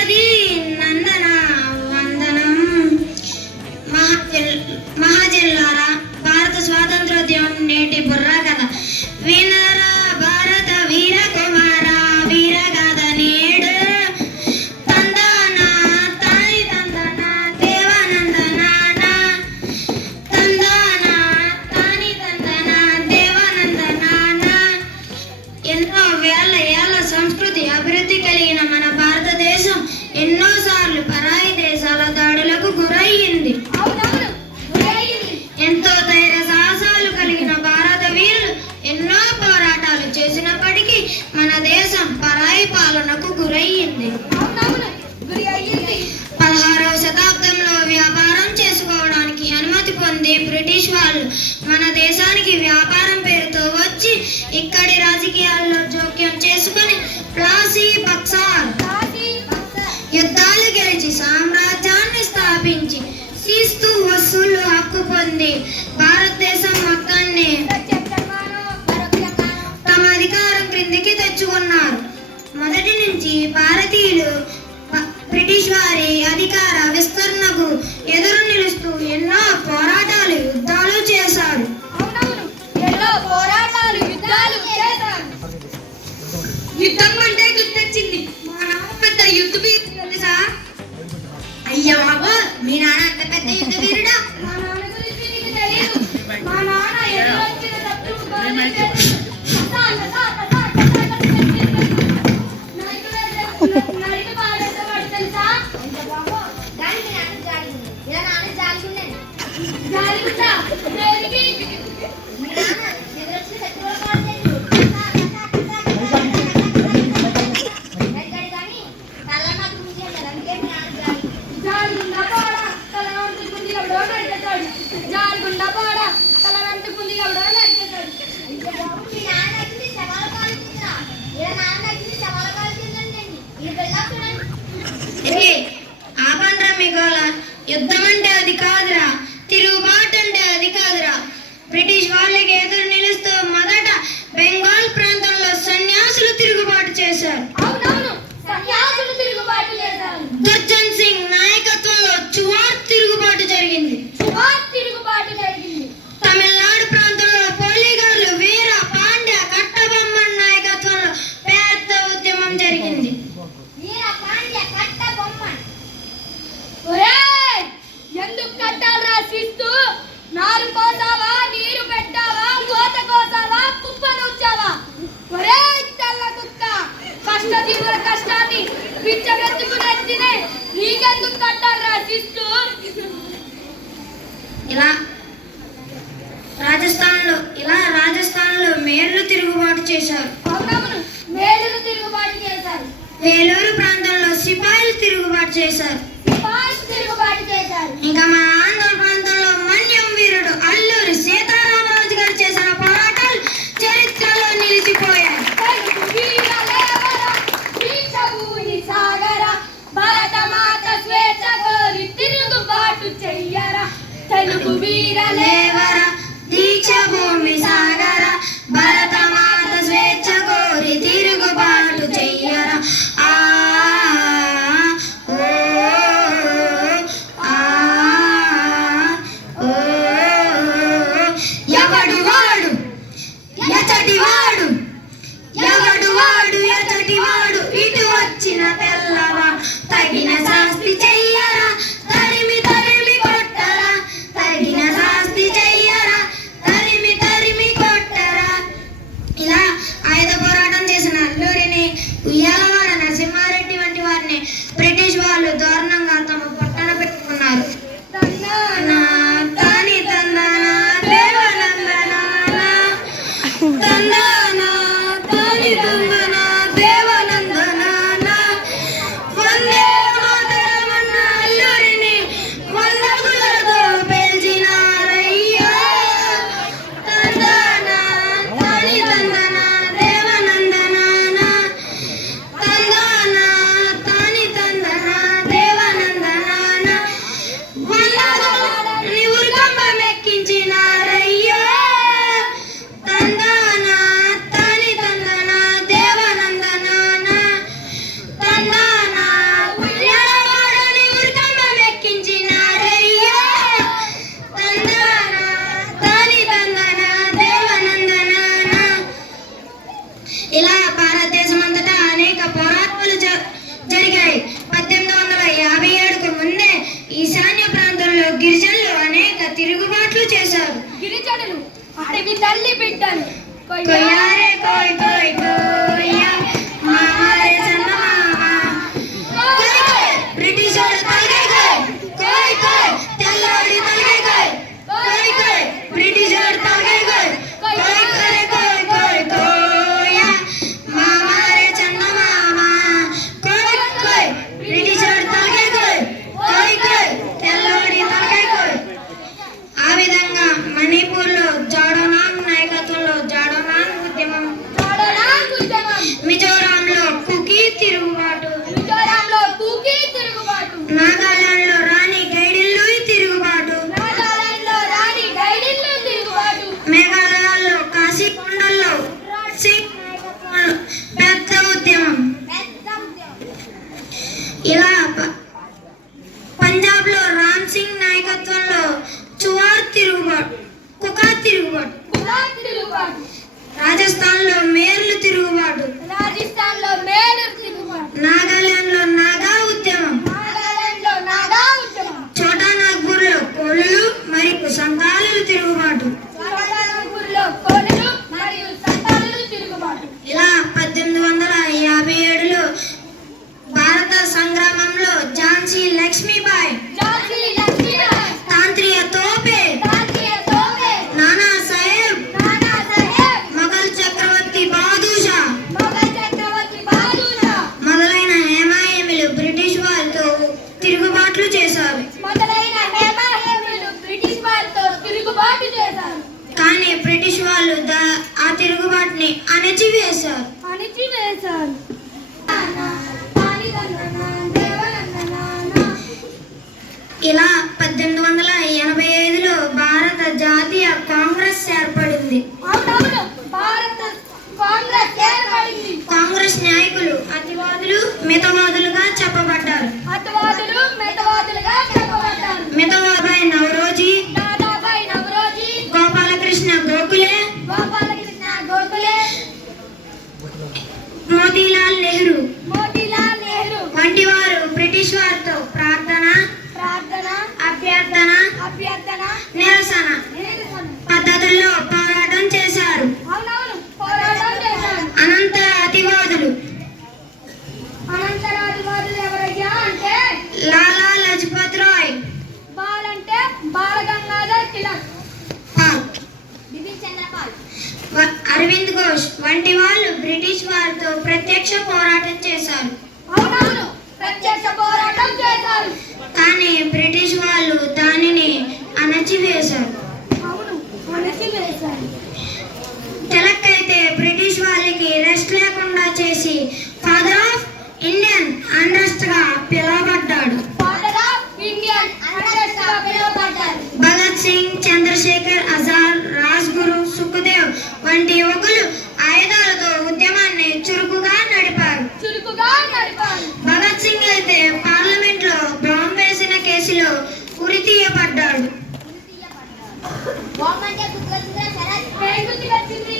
ద్రౌపది నందన వందనం. మహాజనులారా, భారత స్వాతంత్రోద్యమం నేటి బుర్రా కథ వినరా భారత వీర కుమార వీరగాథ నేడు. తందన తాని తందన దేవానందన తందన తాని తందన దేవానందన. ఎన్నో వేల ఏళ్ల సంస్కృతి అభివృద్ధి కలిగిన మన భారతదేశం ఎన్నోసార్లు పరాయి దేశాల దాడులకు గురయ్యింది. ఎంతో ధైర్య సాహసాలు కలిగిన భారత వీరులు ఎన్నో పోరాటాలు చేసినప్పటికీ మన దేశం పరాయి పాలనకు గురయ్యింది. 16వ శతాబ్దంలో వ్యాపారం చేసుకోవడానికి అనుమతి పొంది బ్రిటిష్ వాళ్ళు మన దేశానికి వ్యాపారం పేరుతో వచ్చి ఇక్కడి రాజకీయాల్లో జోక్యం చేసుకుని ప్లాసీ బక్సార్ యుద్ధాలు గెలిచి సామ్రాజ్యాన్ని స్థాపించి శిస్తు వసూలు హక్కు పొంది భారతదేశం మొత్తాన్ని తమ అధికారం క్రిందికి తెచ్చుకున్నారు. మొదటి నుంచి భారతీయులు బ్రిటిష్ వారి అధికార విస్తరణకు ఎదురు నిలుస్తూ ఎన్నో పోరాటాలు యుద్ధాలు చేశారు. యుద్ధం అంటే గుర్తొచ్చింది. మా నాన్న పెద్ద యుద్ధ వీరుడు తెలుసా? అయ్యా బాబా, మీ నాన్న అంత పెద్ద యుద్ధ వీరుడా? మా నాన్న గురించి నీకు తెలియదు. మా నాన్న ఎదురొచ్చిన శత్రువు యుద్ధం అంటే అది కాదురా, తిరుగుబాటు అంటే అది కాదురా. బ్రిటిష్ వాళ్ళకి ఎదురు నిలుస్తూ మొదట బెంగాల్ ప్రాంతంలో సన్యాసులు తిరుగుబాటు చేశారు. దుర్జన్ సింగ్ నాయకత్వంలో చువార్ తిరుగుబాటు జరిగింది. తమిళనాడు ప్రాంతంలో పోలీగారులు వీర పాండ్య కట్టబొమ్మన్ నాయకత్వంలో పెద్ద ఉద్యమం జరిగింది. ఎందుకు కట్టాలి రాసిస్తూ? నారు పోసావా, నీరు పెట్టావా, కోత కోసావా, కుప్పను వచ్చావా? ఒరే తెల్ల కుక్క, కష్టజీవుల కష్టాన్ని పిచ్చబెత్తుకునే తినే నీకెందుకు కట్టాలి రాసిస్తూ? ఇలా రాజస్థాన్లో మేర్లు తిరుగుబాటు చేశారు. మేలులు తిరుగుబాటు చేశారు. వేలూరు ప్రాంతంలో సిపాయిలు తిరుగుబాటు చేశారు. ఇంకా మన ఆంధ్ర ప్రాంతంలో మన్యం వీరుడు అల్లూరి సీతారామరాజు గారు చేసిన పోరాటాలు చరిత్రలో నిలిచిపోయాయి. తెలుగు వీరలేవరా, దీక్ష భూమి సాగర, భరత మాత స్వేచ్ఛ కోరి తిరుగుబాటు చెయ్యరా. తగిన శాస్తి చెయ్యరా, తరిమి తరిమి కొట్టరా, తగిన శాస్తి చెయ్యరా, తరిమి తరిమి కొట్టరా. ఇలా ఆయుధ పోరాటం చేసిన అల్లూరిని, ఉయ్యాలవాడ నరసింహారెడ్డి వంటి వారిని బ్రిటిష్ వాళ్ళు దారుణంగా తమ పట్టణ పెట్టుకున్నారు. తాని తందన దేవానందన తందన తాని తందన దేవానందన. వందే మాతరమన్న అల్లూరిని వందకులతో పేల్చినారయ్యో. తందన తాని తందన దేవానందన తందన తల్లి బిడ్డను కొయ్యారే కోయ్ కోయ్ కోయ్యా మామారే చందమామ కోయ్ కోయ్ బ్రిటిషోడు తలకాయ్ కోయ్ కోయ్ తెల్లోడి తలకాయ్ కోయ్ కోయ్ బ్రిటిషోడు తలకాయ్ కోయ్ కోయ్ కోయ్ కోయ్ కోయ్యా మామారే చందమామ కోయ్ కోయ్ బ్రిటిషోడు తలకాయ్ కోయ్ కోయ్ తెల్లోడి తలకాయ్ కోయ్. ఆ విధంగా మణిపూర్లో జాడోనాంగ్ నాయకత్వంలో జాడోనాంగ్ ఉద్యమం, జాడోనాంగ్ ఉద్యమం, మిజోరాంలో కుకీ తిరుగుబాటు, మిజోరాంలో కుకీ తిరుగుబాటు, నాగాలాండ్లో రాణి గైడిన్లూయి తిరుగుబాటు, నాగాలాండ్లో రాణి గైడిన్లూయి తిరుగుబాటు, మేఘాలయాల్లో కాశీ కొండల్లో సింగ్ నాయకత్వంలో పెద్ద ఉద్యమం. ఇలా పంజాబ్లో రామ్ సింగ్ నాయకత్వంలో చువార్ తిరుగుబాటు, కుకా తిరుగుబాటు, కులార్ తిరుగుబాటు, రాజస్థాన్లో మేర్లు తిరుగుబాటు, రాజస్థాన్లో మేలూరు తిరుగుబాటు, నాగాలాండ్లో నాగా ఉద్యమం, నాగాలాండ్లో నాగా ఉద్యమం, చోటా నాగ్పూర్లో కోలులు మరియు సంతాలులు తిరుగుబాటు. నాగాలాండ్లో కోలులు మరియు సంతాలులు తిరుగుబాటు. ఇలా 1857లో భారత సంగ్రామంలో ఝాన్సీ లక్ష్మీబాయి, ఝాన్సీ లక్ష్మీబాయి, తాంత్రియ తోపే, తాంత్రియ తోపే, నానా సాహెబ్, నానా సాహెబ్, మొఘల్ చక్రవర్తి బహదూర్ మొఘల్ చక్రవర్తి బహదూర్ షా మొదలైన హేమాయేమిలు బ్రిటిష్ వారితో తిరుగుబాట్లు చేశారు. మొదలైన హేమాహేములు బ్రిటిష్ వారితో తిరుగుబాటు చేశారు. కానీ బ్రిటిష్ వాళ్ళు ఆ తిరుగుబాటుని అణచివేశారు. అణిచివేశారు. ఇలా 1885లో భారత జాతీయ కాంగ్రెస్ ఏర్పడింది. అవునవును, భారత కాంగ్రెస్ ఏర్పడింది. కాంగ్రెస్ నాయకులు అతివాదులు మితవాదులుగా చెప్పబడ్డారు. అతివాదులు మితవాదులుగా చెప్పబడ్డారు. మితవాబాయి నవరోజీ, దాదాబాయి నవరోజీ, గోపాలకృష్ణ గోఖలే, గోపాలకృష్ణ గోఖలే, మోతీలాల్ నెహ్రూ మోతీలాల్ నెహ్రూ వంటి వారు బ్రిటిష్ వారితో ప్రార్థన, ప్రార్థన, అభ్యర్థన, అభ్యర్థన, నిరసన నిరసన పద్ధతుల్లో పోరాటం చేశారు. అవునవును పోరాటం చేశారు. అనంతర అతివాదులు అనంతరాధివాదులు ఎవరయ్యా అంటే లాలా లజపత్ రాయ్, బాల్ అంటే బాల గంగాధర్ తిలక్, పాల్, బిపిన్ చంద్రపాల్, అరవింద్ ఘోష్ వంటి వాళ్ళు బ్రిటిష్ వారితో ప్రత్యక్ష పోరాటం చేశారు. అవునవును ప్రత్యక్ష పోరాటం చేశారు. కానీ బ్రిటిష్ వాళ్ళు దానిని అణచివేశారు. అవును అణచివేశారు. తిలక్ అయితే బ్రిటిష్ వాళ్ళకి రెస్ట్ లేకుండా చేసి ఫాదర్ ఆఫ్ ఇండియన్ అన్రెస్ట్ గా పిలువబడ్డాడు. ఫాదర్ ఆఫ్ ఇండియన్ అన్రెస్ట్ గా పిలువబడ్డారు. భగత్ సింగ్, చంద్రశేఖర్ ఆజాద్, రాజ్గురు, సుఖదేవ్ వంటి యువకులు ఆయుధాలతో ఉద్యమాన్ని చురుకుగా నడిపారు. చురుకుగా నడిపారు. భగత్ సింగ్ అయితే పార్లమెంట్ లో బాంబు వేసిన కేసులో ఉరి తీయబడ్డాడు. బాంబు అంటే గుర్తుకొచ్చిందా శరత్? ఏం గుర్తుకొచ్చింది?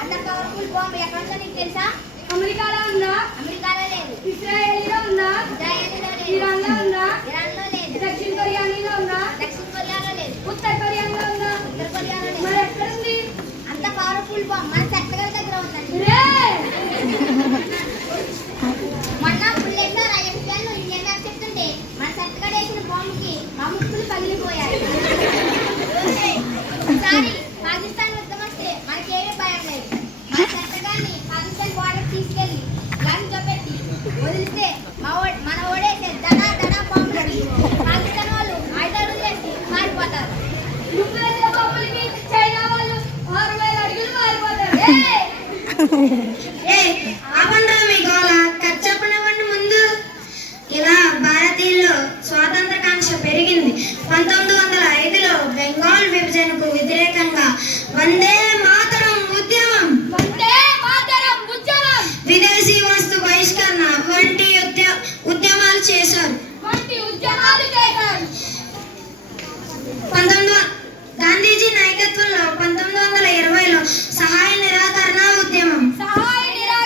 అంత పవర్ఫుల్ బాంబు ఎక్కడ ఉందో నీకు తెలుసా? అమెరికాలో ఉందా? అమెరికాలో లేదు. ఇజ్రాయెల్లో ఉందా? ఇజ్రాయెల్లో లేదు. ఇరాన్లో ఉందా? ఇరాన్లో లేదు. దక్షిణ కొరియాలో ఉందా? దక్షిణ కొరియాలో లేదు. ఉత్తర కొరియాలో ఉందా? ఉత్తర కొరియాలో లేదు. మరి ఎక్కడ ఉంది? అంత పవర్ఫుల్ బాంబు మన చట్టగల దగ్గర ఉందండి. మొన్న బుల్లెట్ లో రాజస్థాన్ ఇండియన్ మ్యాప్ చెప్తుంటే మన చట్టగడ వేసిన బాంబుకి మా ముక్కులు పగిలిపోయాయి. ఈసారి పాకిస్తాన్ యుద్ధం వస్తే మనకేమీ భయం లేదు. మన చట్టగాన్ని పాకిస్తాన్ బార్డర్ తీసుకెళ్లి గన్ చూపెట్టి వదిలిస్తే మన ఓడేసే దడా దడా బాంబులకి పాకిస్తాన్ వాళ్ళు ఆయుధాలు వదిలేసి మారిపోతారు. చైనా వాళ్ళు 6000 అడుగులు మారిపోతారు. ఆపండ్రా మీ గోల, చెప్పనివ్వండి ముందు. ఇలా భారతీయుల్లో స్వాతంత్ర కాంక్ష పెరిగింది. 1905లో బెంగాల్ విభజనకు వ్యతిరేకంగా వందే మాతరం ఉద్యమం, వందే మాతరం ఉద్యమం, విదేశీ వస్తు బహిష్కరణ వంటి ఉద్యమాలు చేశారు. వంటి ఉద్యమాలు చేశారు. గాంధీజీ నాయకత్వంలో 1920లో సహాయ నిరాకరణ ఉద్యమం, సహాయ నిరాకరణ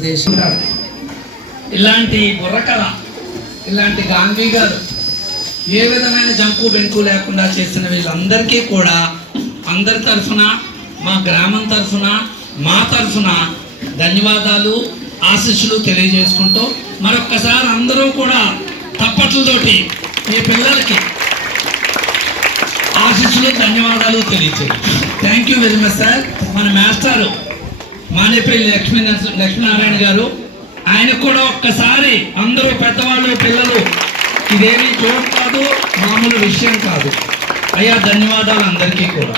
భారతదేశం. ఇలాంటి బుర్రకళ, ఇలాంటి గాంధీ గారు ఏ విధమైన జంకు బెంకు లేకుండా చేసిన వీళ్ళందరికీ కూడా అందరి తరఫున, మా గ్రామం తరఫున, మా తరఫున ధన్యవాదాలు, ఆశీస్సులు తెలియజేసుకుంటూ మరొక్కసారి అందరూ కూడా తప్పట్లతోటి ఈ పిల్లలకి ఆశీస్సులు, ధన్యవాదాలు తెలియజేయండి. Thank you very much sir. మన మాస్టారు మానేపల్లి లక్ష్మీనారాయణ గారు, ఆయనకు కూడా ఒక్కసారి అందరూ పెద్దవాళ్ళు పిల్లలు, ఇదేమీ జోక్ కాదు, మామూలు విషయం కాదు. అయ్యా ధన్యవాదాలు అందరికీ కూడా.